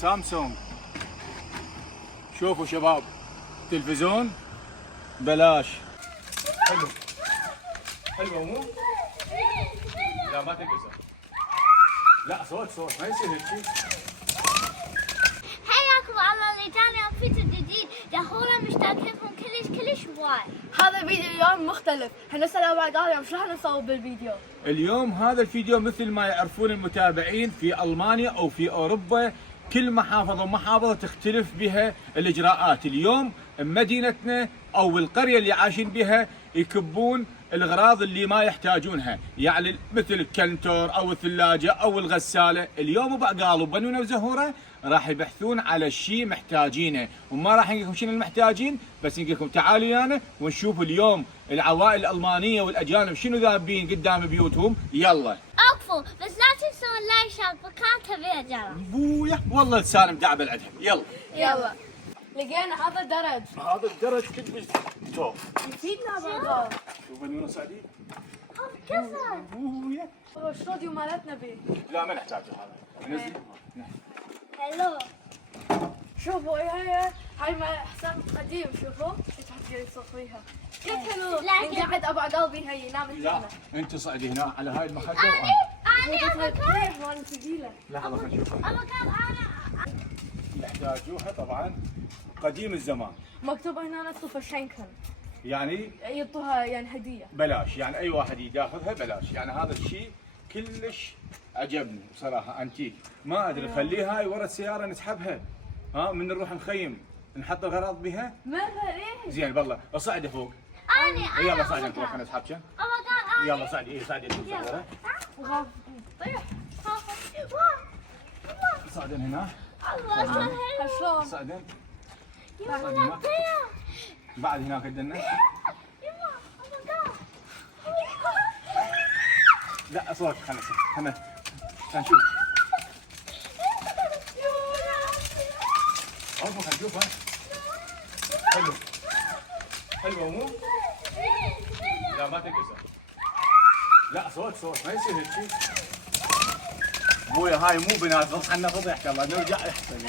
سامسونج. شوفوا شباب، تلفزيون بلاش. حلو حلو مو؟ لا ما تنكسر. لا صوت ما يصير هيك شيء. حياكم الله اللي جانا فيديو جديد. دحونا مشتاقينكم كلش وايد. هذا الفيديو اليوم مختلف، احنا سألوا بعض اليوم شو راح نسوي بالفيديو؟ اليوم هذا الفيديو مثل ما يعرفون المتابعين في ألمانيا أو في أوروبا، كل محافظة ومحافظة تختلف بها الإجراءات. اليوم مدينتنا أو القرية اللي عايشين بها يكبون الأغراض اللي ما يحتاجونها، يعني مثل الكنتور أو الثلاجة أو الغسالة. اليوم بعقال وبنونة وزهورة راح يبحثون على شيء محتاجينه، وما راح نقول لكم شنو المحتاجين، بس نقول لكم تعالوا ويانا ونشوف اليوم العوائل الألمانية والأجانب شنو ذابين قدام بيوتهم. يلا اوقفوا بس لا تنسون لايك شارك بكان كبير جرى. بويا والله لساني مدعبل عندهم. يلا لقينا هذا درج. هذا الدرج كلش توب. نسيتنا بعض. شوف بنونا سعدين. كسر. بويا الشوديو مالتنا بيه. لا ما نحتاج هذا. نزل. حلو. شوفوا هاي ما حسام قديم، شوفوا تحط يصير فيها. كيف حلو. لكن- نقعد ابو عقال هي ينام لا هنا. انت صعدي هنا على هاي المخده أنا أبغى مال ثقيله. لحظه خلينا نشوف. أنا يحتاجوها طبعا قديم الزمان، مكتوب هنا صفر شينكن، يعني يعطوها يعني هديه. بلاش، يعني اي واحد ياخذها بلاش. يعني هذا الشيء كلش عجبني بصراحه، انتيك. ما ادري خليها هاي ورا السياره نسحبها، ها من نروح نخيم نحط الاغراض بها. ماذا ليه؟ زين والله اصعدي فوق. أنا يلا صعدي نروح نسحبك. أبغى يلا صعدي صعدي انت صغيره. وخاف طيح. صعدين هنا. الله شلون؟ صعدين يلا بعد هناك عندنا. لا صوت خلنا نشوف. خلنا نشوف. حلو حلو مو؟ لا ما تنكسر. لا صوت ما يصير هيك شيء. ابويا هاي مو بنات، غص عنا فضيحك. الله نرجع احسن.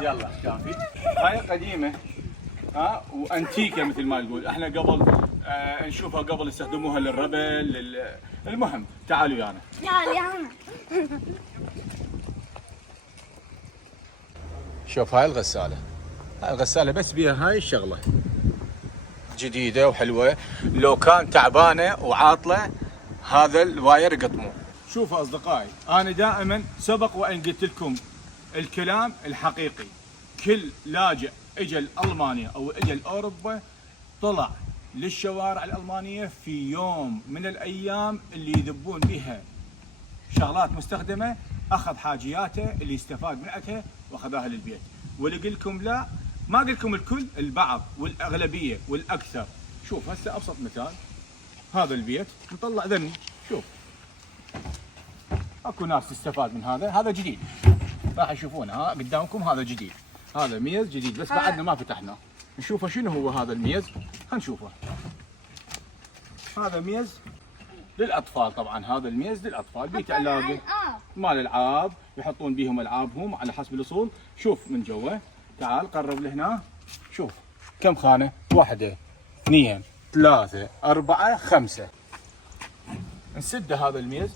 يلا كافي. هاي قديمه وانتيكه مثل ما نقول. احنا قبل نشوفها قبل يستخدموها للربل المهم تعالوا ويانا. يلا شوف هاي الغسالة. هاي الغسالة بس بيها هاي الشغلة جديدة وحلوة. لو كان تعبانة وعاطلة هذا الواير يقطموه. شوفوا أصدقائي، أنا دائما سبق وأن قلت لكم الكلام الحقيقي. كل لاجئ اجى لألمانيا أو اجى لأوروبا طلع للشوارع الألمانية في يوم من الأيام اللي يذبون بها شغلات مستخدمة، أخذ حاجياته اللي استفاد منها واخذها للبيت. واللي قل لكم لا، ما قل لكم الكل، البعض والاغلبيه والاكثر. شوف هسه ابسط مثال، هذا البيت نطلع ذني. شوف اكو ناس تستفاد من هذا جديد راح يشوفونه قدامكم. هذا جديد، هذا ميز جديد بس بعدنا ما فتحناه. نشوفه شنو هو هذا الميز. هنشوفه. هذا ميز للاطفال، طبعا هذا الميز للاطفال بيت علاقه مال العاب، يحطون بيهم العابهم على حسب الاصول. شوف من جوا، تعال قرب لهنا. شوف كم خانه، 1 2 3 4 5. نسد هذا الميز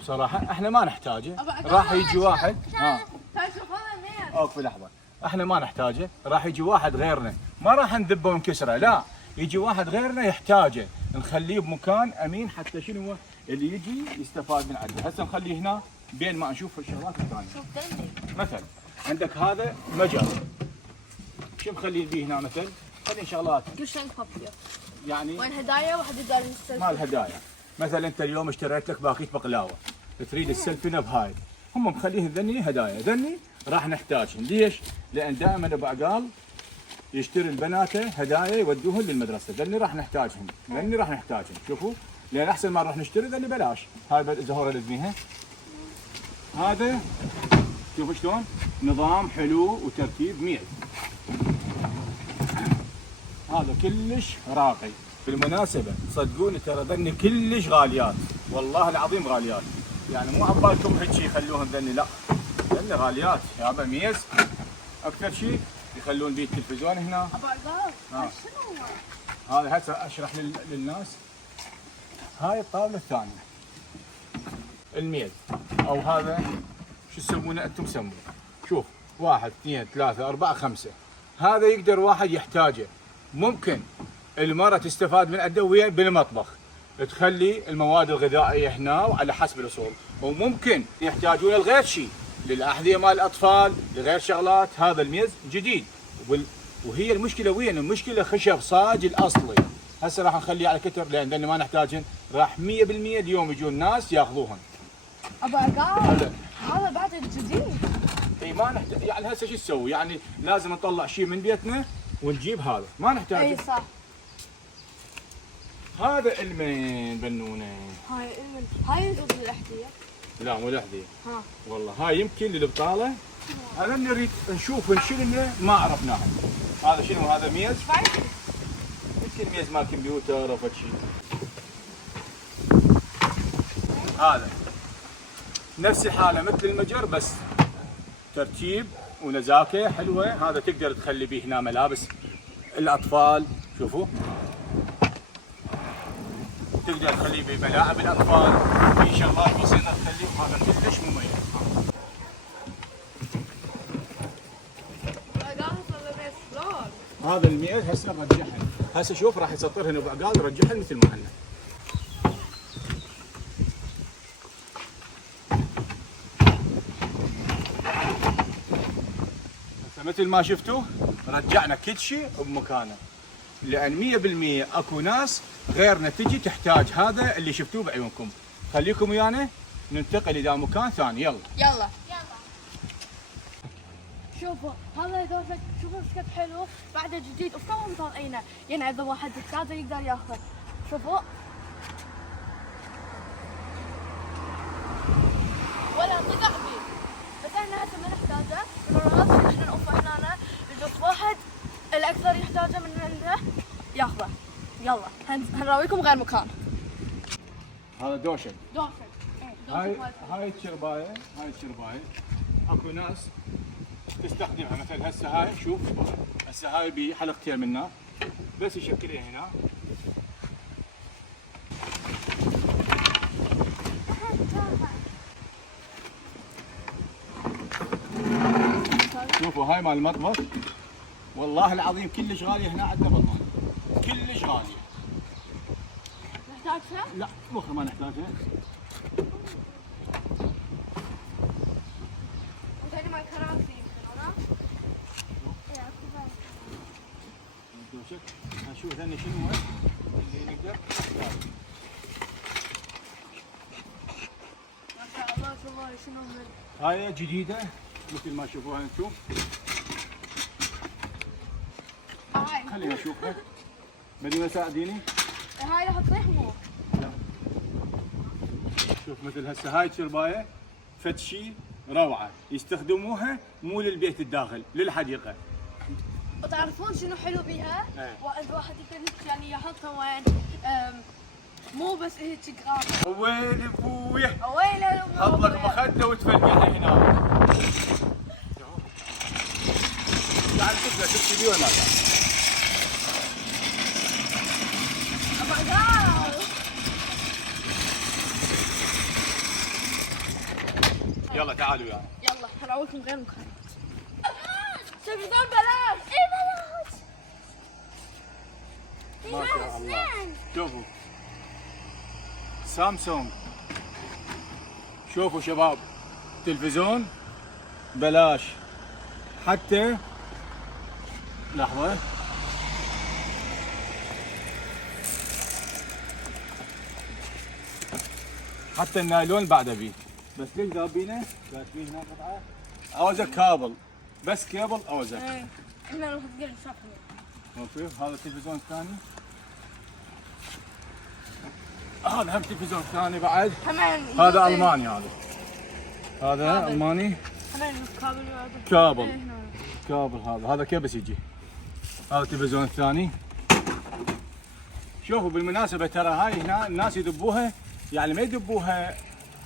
بصراحه احنا ما نحتاجه. راح يجي واحد شوف هذا مين؟ اوقف لحظه، احنا ما نحتاجه. راح يجي واحد غيرنا، ما راح نذبه ونكسره، لا يجي واحد غيرنا يحتاجه، نخليه بمكان امين حتى شنو اللي يجي يستفاد من عنده. هسه نخليه هنا بين ما نشوف الشغلات الثانيه. شوف دني. مثلا عندك هذا مجر، شو مخليه بيه هنا مثلا؟ خلي شغلات قشنج بابير. يعني وين هدايا واحد يدار السلفي. مال هدايا. مثلا انت اليوم اشتريت لك باكيت بقلاوه، تريد السلفنه بهاي، هم مخليه ذني هدايا. ذني راح نحتاجهم. ليش؟ لان دائما ابو عقال يشتري البنات هدايا يودوهن للمدرسه. ذني راح نحتاجهم، ذني راح نحتاجهم. شوفوا، لان احسن ما نروح نشتري ذني بلاش. هاي الزهوره اللي تبيها هذا، شوفوا شلون نظام حلو وترتيب 100. هذا كلش راقي. بالمناسبه صدقوني ترى ذني كلش غاليات، والله العظيم غاليات. يعني مو عبالكم هيك يخلوهم ذني، لا ذني غاليات يابا ميز. اكثر شيء يخلون بيه التلفزيون هنا. ابو عقاب آه. شنو هذا هسه اشرح للناس. هاي الطاوله الثانيه الميز، او هذا شو تسمونه انتم سموه. شوف 1 2 3 4 5، هذا يقدر واحد يحتاجه. ممكن المرأة تستفاد من عنده وين بالمطبخ، تخلي المواد الغذائية هنا وعلى حسب الأصول. وممكن يحتاجون لغير شيء، للأحذية مال الأطفال، لغير شغلات. هذا الميز جديد وهي المشكلة وين؟ المشكلة خشب صاج الأصلي. هسه راح نخليه على كتر لأن ما نحتاجهن، راح 100% اليوم يجون ناس ياخذوهن. ابو عقاب هذا بعد جديد. اي ما نحتاج يعني هسه شو تسوي؟ يعني لازم نطلع شيء من بيتنا ونجيب هذا، ما نحتاج. اي صح. هذا المين بنونه. هاي ضد الاحذيه. لا مو الأحذية. ها والله هاي يمكن للبطالة. هذا نريد نشوف نشيله ما عرفناه. هذا شنو؟ هذا ميز؟ يمكن ميز مال كمبيوتر او فد شيء. هذا نفس الحالة مثل المجر بس ترتيب ونزاكة حلوة. هذا تقدر تخلي به هنا ملابس الأطفال. شوفوا تقدر تخلي به ملاعب الأطفال، في شغلات بسيطة تخليه. هذا كلش مميز. هذا الميز هسه نرجعهن. هسه شوف راح يسطرهن ابو عقال، نرجعهن مثل ما هن. هسه مثل ما شفتوا رجعنا كل شيء بمكانه، لان 100% اكو ناس غيرنا تجي تحتاج هذا اللي شفتوه بعيونكم. خليكم ويانا ننتقل الى مكان ثاني. يلا يلا شوفوا هذا دوشك، شوفوا ايش قد حلو بعده جديد وفوق مطلعينه. يعني اذا واحد يحتاجه يقدر ياخذ. شوفوا ولا قطع فيه، بس احنا هسه ما نحتاجه. مرات احنا نوقف هنا يجوز واحد الاكثر يحتاجه من عنده ياخذه. يلا هنراويكم غير مكان. هذا دوشك. دوشك هاي الشربايه، اكو ناس تستخدمها. مثلا هسه هاي شوف، هسه هاي بحلقتين منها بس يشكلها هنا. شوفوا هاي مال المطبخ، والله العظيم كلش غاليه هنا عندنا بالله، كلش غاليه. نحتاجها؟ لا مخ ما نحتاجها. وثاني مال كراسي دوشك. شوف ثاني شنو هو اللي نقدر. ما شاء الله شوفوا شنو من هاي جديده مثل ما تشوفوها انتم. هاي. خليني اشوفها. بدي ساعديني. هاي راح تطيح مو؟ لا. شوف مثل هسه هاي الشربايه فد شيء روعه، يستخدموها مو للبيت الداخل، للحديقه. وتعرفون شنو حلو بيها؟ ايه. الواحد يقدر يعني يحطها وين؟ مو بس هيك قاعده. وين ابويا؟ وين حط لك مخده وتفرقعها هنا. يعني تقدر تمشي بيه ولا لا؟ يلا تعالوا يلا. يلا هنعوضكم غير مكان. تلفزيون بلاش. اي بلاش. ما شاء الله. شوفوا سامسونج. شوفوا شباب تلفزيون بلاش. حتى لحظة حتى النايلون بعده بيه. بس ليش ذابينه؟ كاتبين هنا قطعة اوزك كابل، بس كيبل اوزك. ايه احنا راح نقدر نشوفهم. شوف هذا التلفزيون الثاني. هذا هم تلفزيون ثاني بعد. هذا الماني. هذا الماني. كابل. هذا كبس يجي. هذا التلفزيون الثاني. شوفوا بالمناسبة ترى هاي هنا الناس يدبوها، يعني ما يدبوها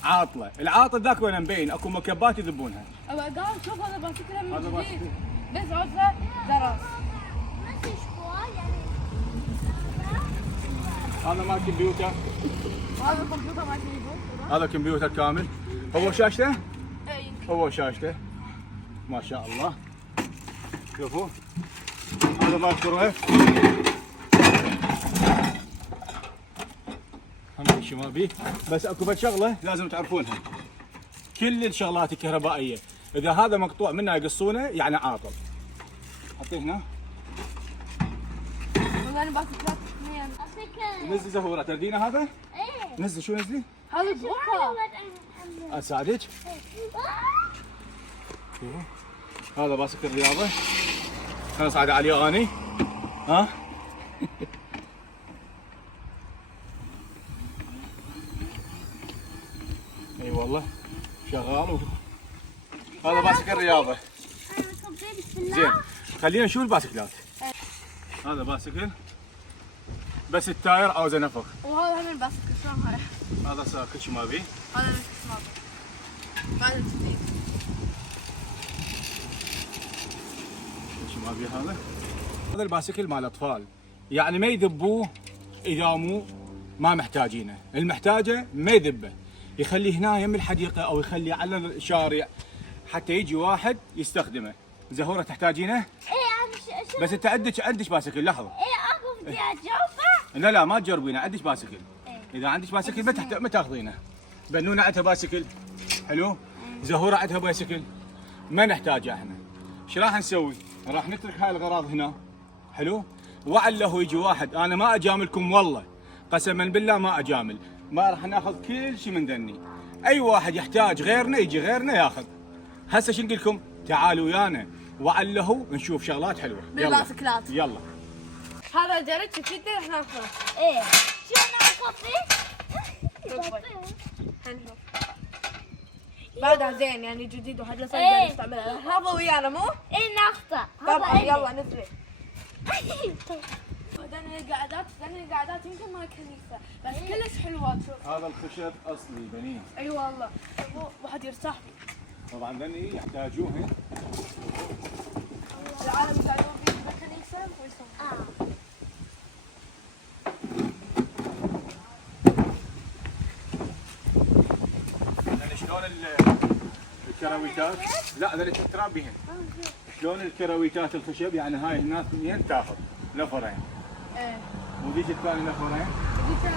عاطله، العاطل ذاك وين مبين اكو مكبات يذبونها. ابا قال شوف هذا باسكل هذا من باسكل. جديد بس عطله درس. ما في شوي يعني. هذا مال كمبيوتر، هذا الكمبيوتر ما تجيبه. هذا كمبيوتر كامل. هو شاشته؟ اي هو شاشته. ما شاء الله. شوفوا. هذا مال كروه. هم شيء ما بيه، بس اكو بس شغله لازم تعرفونها. كل الشغلات الكهربائيه اذا هذا مقطوع منها يقصونه يعني عاطل. حطيه هنا. والله انا باسكلات اثنين. أفكر. نزل زهوره تردينا هذا؟ إيه. نزل شو نزلي؟ هذا شو بوكا. هذا؟ اساعدك. شوفوا. هذا باسكل الرياضه. انا صاعد عليه اني. ها؟ اي والله شغال هذا باسكل رياضه. زين خلينا نشوف الباسكلات. هذا باسكل بس التاير عاوزه نفخ. وهذا هم باسكل شلون هاي؟ هذا ساكت شو ما بيه. هذا بس اسمه. هذا جديد. شو ما بيه هذا. هذا الباسكل مال الاطفال يعني ما يذبوه اذا مو ما محتاجينه، المحتاجه ما يذبه، يخليه هنا يم الحديقه او يخليه على الشارع حتى يجي واحد يستخدمه. زهوره تحتاجينه؟ ايه انا شو بس انت عندك باسكل لحظه. ايه اكو بدي اجاوبه. لا ما تجربينه، عندك باسكل. إيه. اذا عندك باسكل ما تاخذينه. بنونه عندها باسكل حلو، زهوره عندها باسكل، ما نحتاجه احنا. ايش راح نسوي؟ راح نترك هاي الغراض هنا حلو، وعله يجي واحد. انا ما اجاملكم والله، قسما بالله ما اجامل، ما راح ناخذ كل شيء من ذني. اي واحد يحتاج غيرنا يجي غيرنا ياخذ. هسه شو نقول لكم؟ تعالوا ويانا وعله نشوف شغلات حلوه. يلا بالباسكلات. يلا. هذا جريت كذا احنا ناخذه. ايه شو انا اخفي؟ هنشوف. بعدها زين يعني جديد وحد لسه إيه. نقدر نستعملها. هذا ويانا مو؟ ايه ناخذه. طبعا يلا نزري. ذني القعدات يمكن ما كنيسة بس كلش حلوة شوف. هذا الخشب اصلي بنين. اي والله واحد يرتاح فيه. طبعا ذني يحتاجوه. العالم يساعدون فيه بالكنيسة ويسوون. يعني شلون الكراويتات؟ لا ذلك تراب بهن. شلون الكراويتات الخشب يعني هاي هنا اثنين تاخذ نفرين. ايه. وذيك الثاني نفرين. هذيك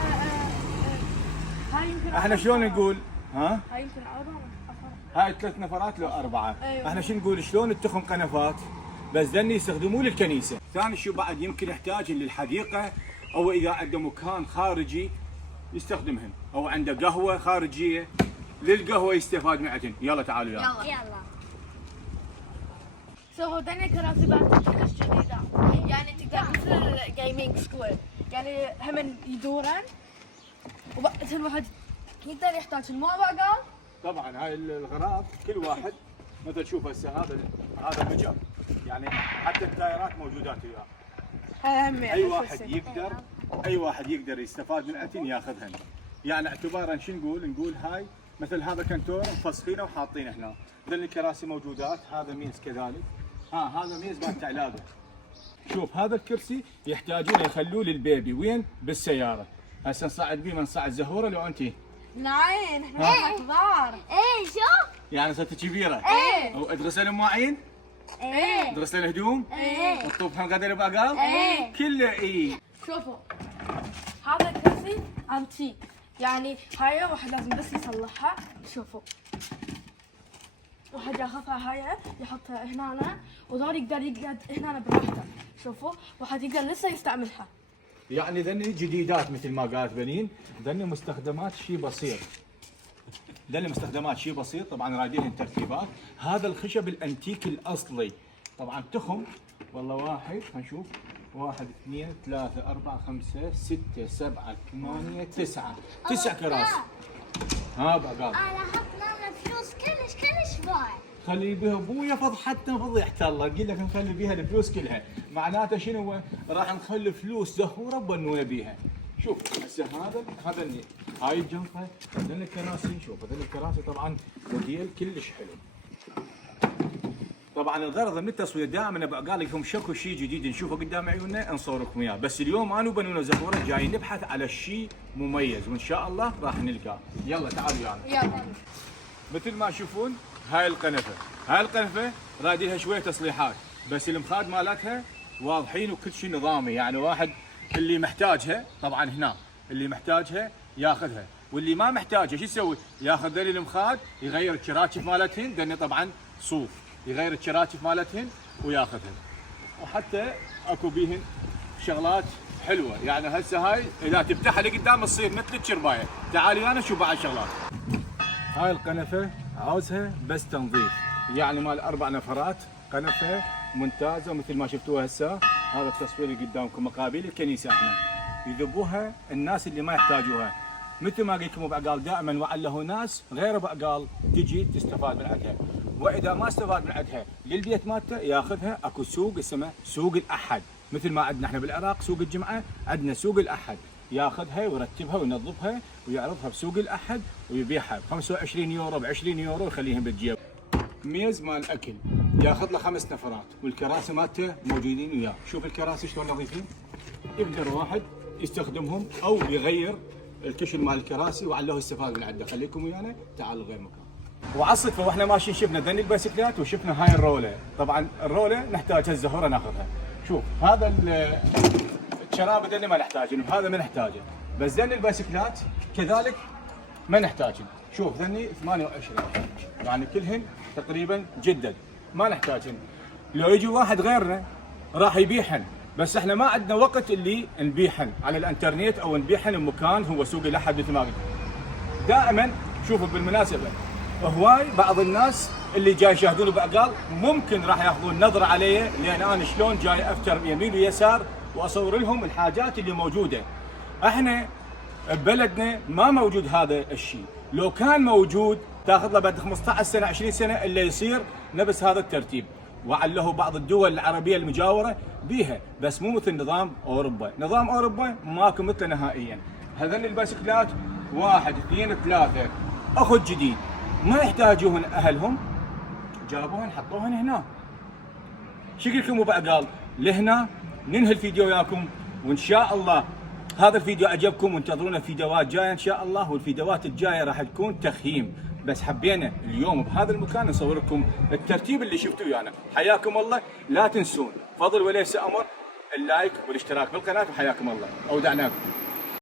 هاي يمكن احنا شلون نقول؟ ها؟ هاي يمكن أربعة. هاي 3 نفرات لو 4. أيوة. احنا شو نقول؟ شلون التخم قنفات بس ذني يستخدموه للكنيسه. ثاني شو بعد يمكن يحتاج للحديقه او اذا عنده مكان خارجي يستخدمهن، او عنده قهوه خارجيه للقهوه يستفاد منهن. يلا تعالوا يلا. يلا. سو ذني كراسي بعد كلش جديدة يعني تقدر مثل الجيمنج سكوير يعني هم يدورن وبعد الواحد يقدر يحتاج الموضوع قال. طبعا هاي الغراض كل واحد مثل شوف هسه هذا مجر يعني حتى التايرات موجودات وياه. هاي هم اي واحد يقدر يستفاد من اتين ياخذهن. يعني اعتبارا شو نقول هاي مثل هذا كنتور مفسخينه وحاطينه هنا. ذل الكراسي موجودات، هذا ميز كذلك. هذا ميز مال علاقه. شوف هذا الكرسي يحتاجونه يخلوه للبيبي وين؟ بالسياره. هسه نصعد بيه ما نصعد زهوره لو انت. نعين احنا كبار. ايه شوف. يعني صرت كبيره. ايه. وتغسل المواعين؟ ايه. تغسل الهدوم؟ ايه. وتطوفها غدر بأقال؟ ايه. كله اي. شوفوا هذا الكرسي انتيك يعني هاي واحد لازم بس يصلحها. شوفوا واحد ياخذها هاي يحطها هنا وذول يقدر يقعد هنا براحته. شوفوا واحد يقدر لسه يستعملها. يعني ذني جديدات مثل ما قالت بنين، ذني مستخدمات شيء بسيط. ذني مستخدمات شيء بسيط، طبعا رايدين ترتيبات. هذا الخشب الانتيك الاصلي. طبعا تخم والله واحد خلينا نشوف 1 2 3 4 5 6 7 8 9 كراسي. ها بقال. انا حطنا فلوس كلش باي. خلي بها ابويا فض حتى فضيحة الله، قل لك نخلي بها الفلوس كلها، معناته شنو؟ راح نخلي فلوس زهوره بنونه بيها. شوف هسه هذا هاي الجنطه، هذول الكراسي، شوف هذول الكراسي طبعا موديل كلش حلو. طبعا الغرض من التصوير دائما قال لكم شكو شيء جديد نشوفه قدام عيوننا نصور لكم اياه، بس اليوم انا وبنونا زهوره جاي نبحث على شيء مميز وان شاء الله راح نلقاه. يلا تعالوا يعني. يلا. مثل ما تشوفون هاي القنفه، هاي القنفه راديها شويه تصليحات، بس المخاد مالتها واضحين وكل شيء نظامي، يعني واحد اللي محتاجها طبعا هنا اللي محتاجها ياخذها، واللي ما محتاجها شو يسوي؟ ياخذ ذلي المخاد يغير الشراشف مالتهن، لان طبعا صوف، يغير الشراشف مالتهن وياخذهن. وحتى اكو بيهن شغلات حلوه، يعني هسه هاي اذا تفتحها لقدام تصير مثل الشربايه. تعالي انا شوف بعد شغلات. هاي القنفه عاوزها بس تنظيف، يعني مال 4 نفرات، قنفه ممتازه مثل ما شفتوها هسه. هذا التصوير اللي قدامكم مقابل الكنيسه، احنا يذبوها الناس اللي ما يحتاجوها. مثل ما قلت لكم ابو عقال دائما وعله ناس غير ابو عقال تجي تستفاد من عندها، واذا ما استفاد من عندها للبيت مالته ياخذها. اكو سوق اسمه سوق الاحد، مثل ما عندنا احنا بالعراق سوق الجمعه، عندنا سوق الاحد، ياخذها ويرتبها وينظفها ويعرضها بسوق الاحد ويبيعها ب 25 يورو ب 20 يورو يخليهم بالجيب. ميز مال اكل ياخذ له 5 نفرات، والكراسي مالته موجودين وياه. شوف الكراسي شلون نظيفين، يقدر واحد يستخدمهم او يغير الكشن مال الكراسي وعله يستفاد من عنده. خليكم ويانا تعالوا غير مكان. وعلى الصدفه واحنا ماشيين شفنا ذني البايسكلات وشفنا هاي الروله، طبعا الروله نحتاجها الزهوره ناخذها. شوف هذا الشراب ذني ما نحتاجه، هذا ما نحتاجه، بس ذني البايسكلات كذلك ما نحتاجهن. شوف ذني 28 يعني كلهن تقريبا جدد ما نحتاجهن. لو يجي واحد غيرنا راح يبيعهن، بس احنا ما عندنا وقت اللي نبيعهن على الانترنت او نبيعهن بمكان هو سوق الاحد مثل ما قلت. دائما شوفوا بالمناسبه هواي بعض الناس اللي جاي يشاهدون بعقال ممكن راح ياخذون نظره علي، لان انا شلون جاي افتر يمين ويسار واصور لهم الحاجات اللي موجوده. احنا ببلدنا ما موجود هذا الشيء، لو كان موجود تاخذ له بعد 15 سنه 20 سنه الا يصير نفس هذا الترتيب. وعله بعض الدول العربيه المجاوره بيها، بس مو مثل نظام اوروبا، نظام اوروبا ماكو مثله نهائيا. هذول البايسكلات 1 2 3 اخذ جديد ما يحتاجوهن اهلهم، جابوهن حطوهن هنا. شكلكم ابو عقال لهنا ننهي الفيديو وياكم، وان شاء الله هذا الفيديو عجبكم وانتظرونا فيديوهات جايه ان شاء الله، والفيديوهات الجايه راح تكون تخييم، بس حبينا اليوم بهذا المكان نصور لكم الترتيب اللي شفتوه ويانا. حياكم الله، لا تنسون فضل وليس امر اللايك والاشتراك بالقناه، وحياكم الله اودعناكم.